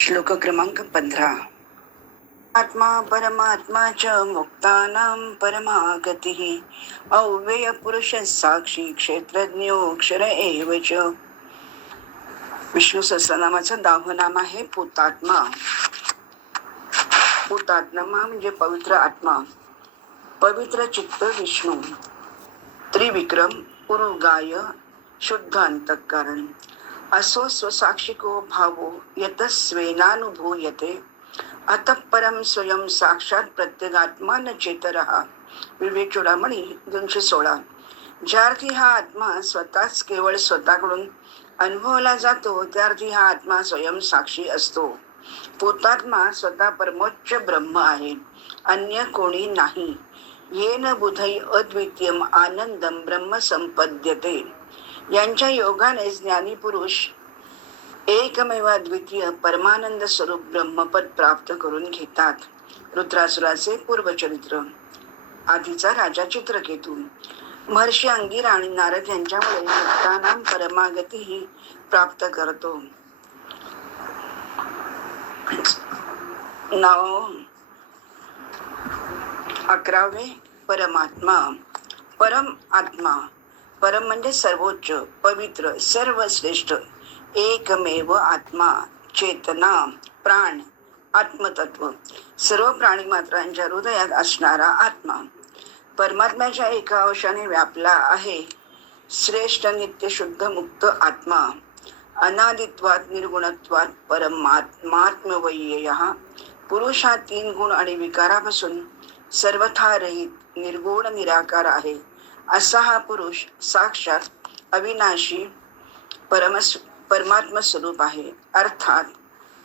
श्लोक क्रमांक 15. आत्मा परमात्मा च मुक्तानां परमागतिः अव्यय पुरुष साक्षी क्षेत्रज्ञोक्षर एव च. विष्णू सहस्रनामाचं 10वं नाम आहे पुतात्मा. पुतात्मा म्हणजे पवित्र आत्मा, पवित्र चित्त विष्णू, त्रिविक्रम उरुगाय शुद्ध अंतःकरण असो स्वसाक्षिको भावो यतस्वेनानुभूयते अतः परम स्वयं साक्षात प्रत्यगात्मा न चेतरः. विवेक चूडामणी 216. ज्या अर्थी हा आत्मा स्वतःच केवळ स्वतःकडून अनुभवला जातो त्या अर्थी हा आत्मा स्वयं साक्षी असतो. पुतात्मा स्वतः परमोच्च ब्रह्म आहे, अन्य कोणी नाही. येन बुधै अद्वितीयम आनंदम ब्रह्म संपद्यते. यांच्या योगाने ज्ञानी पुरुष एकमेव अद्वितीय परमानंद स्वरूप ब्रह्मपद प्राप्त करून घेतात. रुद्रासुराचे पूर्वचरित्र. आधीचा राजा चित्रकेतू. महर्षी अंगिरा आणि नारद यांच्यामुळे मुक्तानां परमागती ही प्राप्त करतो. नाव 11. परमात्मा. परम आत्मा. परम म्हणजे सर्वोच्च, पवित्र, सर्वश्रेष्ठ, एकमेव आत्मा, चेतना, प्राण, आत्मतत्व, सर्व प्राणी मात्रांच्या हृदयात असणारा आत्मा. परमात्म्याच्या एका अंशाने व्यापला आहे. श्रेष्ठ नित्य शुद्ध मुक्त आत्मा. अनादित्वात निर्गुणत्वात परमात्मात्मवय्यः. पुरुष हा 3 गुण आणि विकारापासून सर्वथा रहित निर्गुण निराकार आहे. असा हा पुरुष साक्षात अविनाशी परमात्म स्वरूप आहे. अर्थात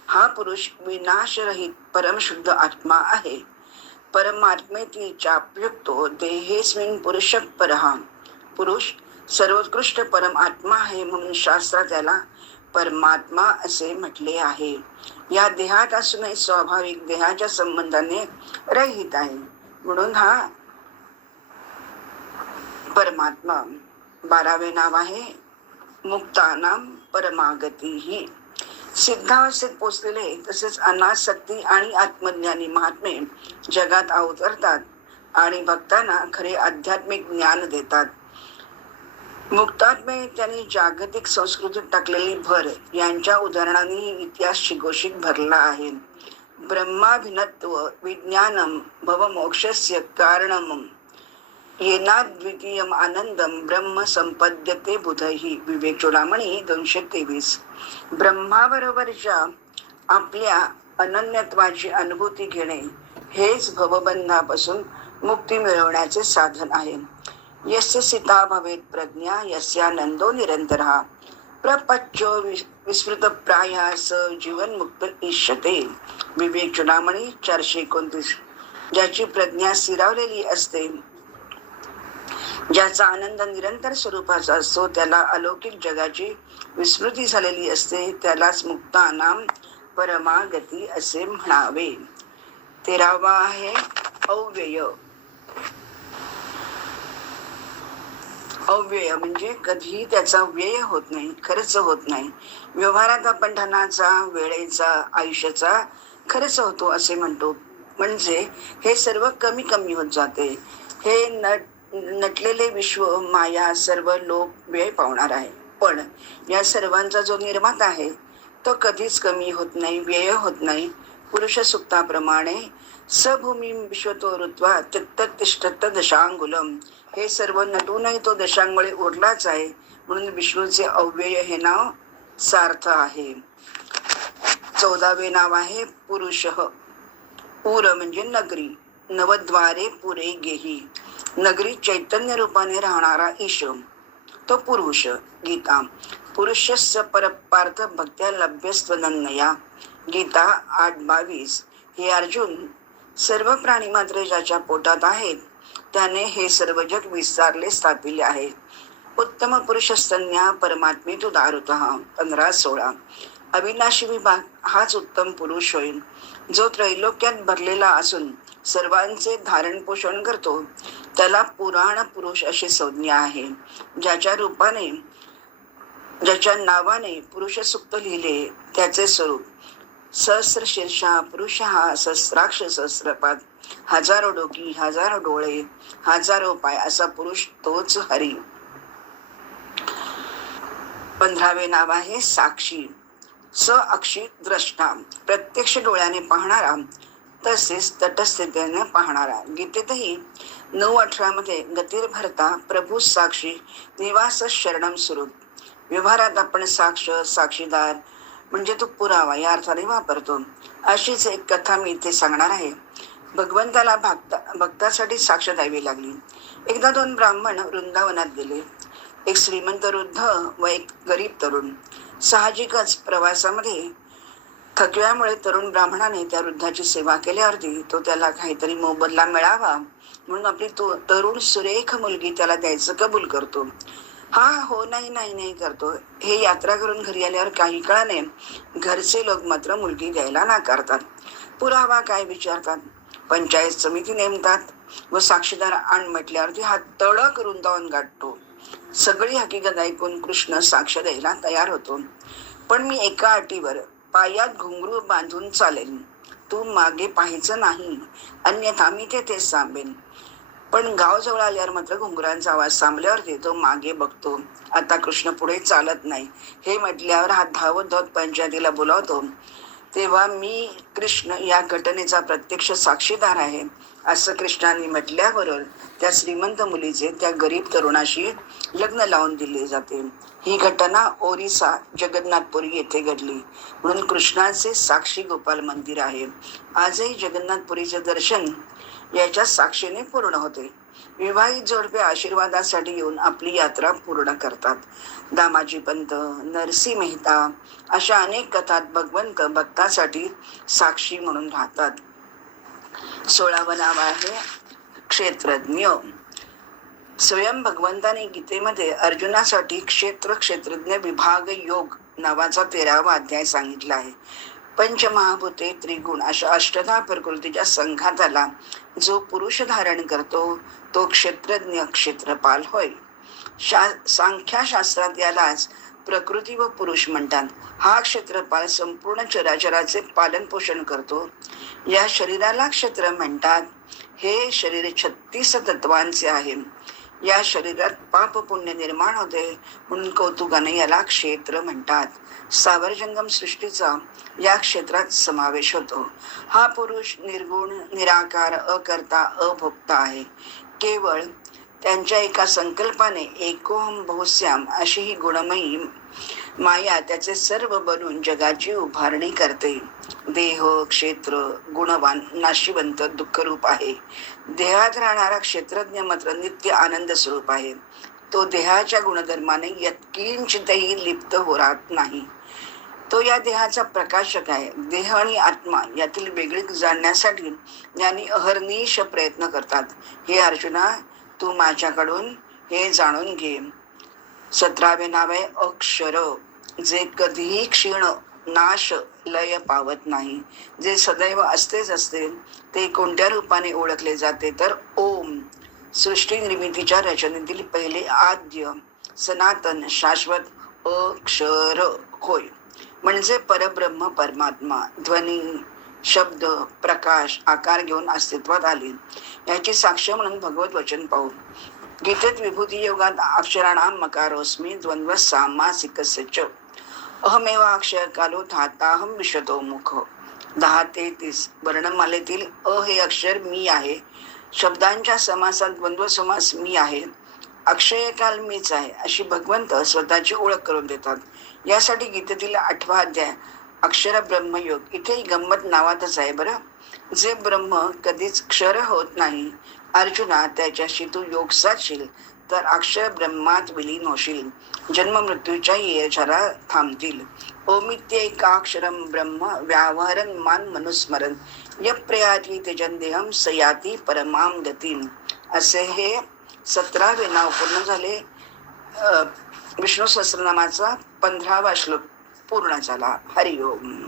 हा पुरुष विनाशरहित परमशुद्ध आत्मा आहे. परमात्मेति चाप्युक्तो देहेस्मिन् पुरुष परः. पुरुष सर्वोत्कृष्ट परम आत्मा आहे म्हणून शास्त्रात त्याला परमात्मा असे म्हटले आहे. या देहात असूनही स्वाभाविक देहाच्या संबंधाने रहित आहे म्हणून हा परमात्मा. 12वे नाव आहे मुक्तानां परमागती. सिद्धावस्थेत पोचलेले तसेच अनासक्ती आणि आत्मज्ञानी महात्मे जगात अवतरतात आणि भक्तांना खरे आध्यात्मिक ज्ञान देतात. मुक्तात्मे त्यांनी जागतिक संस्कृतीत टाकलेली भर यांच्या उदाहरणांनी इतिहास शिगोशिक भरला आहे. ब्रह्माभिन्नत्व विज्ञानम भवमोक्षस्य कारणम येनाद्वितीयम आनंदम ब्रह्म संपद्यते बुधैहि. विवेक चूडामणी 223. ब्रह्माबरोबरच्या आपल्या अनन्यत्वाची अनुभूती घेणे हेच भवबंधापासून मुक्ती मिळवण्याचे साधन आहे. यस्य सिता भवेत प्रज्ञा यस्यानंदो निरंतरः प्रपच्चो विस्मृतप्रायः स जीवन्मुक्त इष्यते. विवेक चूडामणी 429. ज्याची प्रज्ञा स्थिरावलेली असते, ज्याचा आनंद निरंतर स्वरूपाचा असतो, त्याला अलौकिक जगाची विस्मृती झालेली असते, त्यालाच मुक्तानां परमागती असे म्हणावे. 13वा आहे अव्यय. अव्यय म्हणजे कधीही त्याचा व्यय होत नाही, खर्च होत नाही. व्यवहारात आपण धनाचा, वेळेचा, आयुष्याचा खर्च होतो असे म्हणतो. म्हणजे हे सर्व कमी कमी होत जाते. हे नटलेले विश्व माया सर्व लोक व्यय पावणार आहे, पण या सर्वांचा जो निर्माता आहे तो कधीच कमी होत नाही, व्यय होत नाही. पुरुष सुक्ताप्रमाणे सभूमी विश्वतो ऋत्वा तिष्ठत दशांगुलम. हे सर्व नटूनही तो दशांगमुळे उरलाच आहे म्हणून विष्णूचे अव्यय हे नाव सार्थ आहे. 14वे नाव आहे पुरुष. पुर म्हणजे नगरी. नवद्वारे पुरे गेही. नगरी चैतन्य रूपाने राहणारा ईश तो पुरुष. गीता. पुरुषस्य परपार्थ भक्त्या लभ्यस्त्वनन्या. गीता 8:22. हे अर्जुन, सर्व प्राणी मात्र ज्याच्या पोटात आहेत त्याने हे सर्व जग विस्तारले स्थापिले आहे. उत्तम पुरुषस्तन्या परमात्मेतु दारुतः. 15:16. अविनाशी विभाग हाच उत्तम पुरुष होईल, जो त्रैलोक्यात भरलेला असून सर्वांचे धारण पोषण करतो. त्याला पुराण पुरुष अशी संज्ञा आहे. ज्याच्या नावाने पुरुष सुक्त लिहिले त्याचे स्वरूप सहस्र शीर्षा पुरुष हा सहस्राक्ष सहस्रपाद, हजारो डोकी हजारो डोळे हजारो पाय असा पुरुष तोच हरी. 15वे नाव आहे साक्षी. स अक्षी द्रष्टा, प्रत्यक्ष डोळ्याने पाहणारा तसेच तटस्थतेने पाहणारा. गीतेतही 9:18 मध्ये गतिर्भरता प्रभू साक्षी निवास शरणम सुरू. व्यवहारात आपण साक्ष साक्षीदार म्हणजे तो पुरावा या अर्थाने वापरतो. अशीच एक कथा मी इथे सांगणार आहे. भगवंताला भक्तासाठी साक्ष द्यावी लागली. एकदा 2 ब्राह्मण वृंदावनात गेले. एक श्रीमंत वृद्ध व एक गरीब तरुण. साहजिकच प्रवासामध्ये थकव्यामुळे तरुण ब्राह्मणाने त्या वृद्धाची सेवा केल्यावरती तो त्याला काहीतरी मोबदला मिळावा म्हणून आपली तरुण सुरेख मुलगी त्याला द्यायचं कबूल करतो. हा हो नाही नाही नाही करतो. हे यात्रा करून घरी आल्यावर काही काळाने घरचे लोक मात्र मुलगी द्यायला नाकारतात. पुरावा काय विचारतात. पंचायत समिती नेमतात व साक्षीदार आण म्हटल्यावरती हा तडक वृंदावन गाठतो. सगळी हकीकत ऐकून कृष्ण साक्ष द्यायला तयार होतो. पण मी एका अटीवर, पायात घुंगरू बांधून चालेल. तू मागे पाहायचं नाही, अन्यथा मी तेथेच थांबेन. पण गाव जवळ आल्यावर मात्र घुंगरांचा आवाज थांबल्यावरती तो मागे बघतो. आता कृष्ण पुढे चालत नाही हे म्हटल्यावर हा धावत धावत पंचायतीला बोलावतो. तेव्हा मी कृष्ण या घटनेचा प्रत्यक्ष साक्षीदार आहे असं कृष्णाने म्हटल्याबरोबर त्या श्रीमंत मुलीचे त्या गरीब तरुणाशी लग्न लावून दिले जाते. ही घटना ओरिसा जगन्नाथपुरी येथे घडली. म्हणून कृष्णाचे साक्षी गोपाल मंदिर आहे. आजही जगन्नाथपुरीचे दर्शन याच्या साक्षीने पूर्ण होते. विवाहित जोडपे आशीर्वादासाठी येऊन आपली यात्रा पूर्ण करतात. दामाजी पंत, नरसी मेहता अशा अनेक कथात भगवंत भक्तासाठी साक्षी म्हणून राहतात. 16वं नाव आहे क्षेत्रज्ञ. स्वयं भगवंताने गीतेमध्ये अर्जुनासाठी क्षेत्रज्ञ विभाग योग नावाचा 13वा अध्याय सांगितला आहे. पंचमहाभूते त्रिगुण अशा अष्टधा प्रकृतीच्या संघाताला जो पुरुष धारण करतो तो क्षेत्रज्ञ क्षेत्रपाल होय. सांख्याशास्त्रात यालाच प्रकृती व पुरुष म्हणतात. हा क्षेत्रपाल संपूर्ण चराचराचे पालन पोषण करतो. या शरीराला क्षेत्र म्हणतात. हे शरीर 36 तत्वांचे आहे. या शरीरात पाप पुण्य निर्माण होते म्हणून कौतुकाने याला क्षेत्र म्हणतात. सावरजंगम सृष्टीचा या क्षेत्रात समावेश होतो. हा पुरुष निर्गुण निराकार अकर्ता अभोक्ता आहे. केवळ त्यांच्या एका संकल्पाने एकोहम बहुश्याम अशी ही गुणमयी माया त्याचे सर्व बनून जगाची उभारणी करते. देह क्षेत्र गुणवान नाशिवंत दुःखरूप आहे. देहात राहणारा क्षेत्रज्ञ मात्र नित्य आनंद स्वरूप आहे. तो देहाच्या गुणधर्माने यत्किंचितही लिप्त राहत नाही. तो या देहाचा प्रकाशक आहे. देह आणि आत्मा यातील वेगळीक जाणण्यासाठी ज्ञानी अहर्निश प्रयत्न करतात. हे अर्जुना, तू माझ्याकडून हे जाणून घे. 17वे नाव आहे अक्षर. जे कधीही क्षीण नाश लय पावत नाही, जे सदैव असतेच असते. ते कोणत्या रूपाने ओळखले जाते तर ओम. सृष्टी निर्मितीच्या रचनेतील पहिले आद्य सनातन शाश्वत अक्षर होय. म्हणजे परब्रह्म परमात्मा ध्वनी शब्द प्रकाश आकार घेऊन अस्तित्वात आले. याची साक्ष म्हणून भगवत वचन पाहू. गीतेत विभूती योगात अक्षराणाम मकारोस्मी द्वंद्व सामासिकस्य च अहमेव अक्षर कालो धाताहम विशतो मुख. 10 ते 30 वर्णमालेतील अ हे अक्षर मी आहे. शब्दांच्या समासात द्वंद्व समास मी आहे. अक्षय काल मीच आहे अशी भगवंत स्वतःची ओळख करून देतात. यासाठी गीतेतील 8वा अध्याय अक्षर ब्रह्मयोग. इथे गंमत नावातच आहे बरं. जे ब्रह्म कधीच क्षर होत नाही. अर्जुना, त्याच्याशी तू योग साधशील तर अक्षर ब्रह्मात विलीन होशील. जन्म मृत्यूच्या येझारा थांबतील. ओमित्येकाक्षरम ब्रह्म व्यावहरन मान मनुस्मरण यप्रयाती तेजंदेहम सयाती परमाम गतीम. असे हे 17वे नाव पूर्ण झाले. विष्णू सहस्रनामाचा 15वा श्लोक पूर्ण झाला. हरिओम.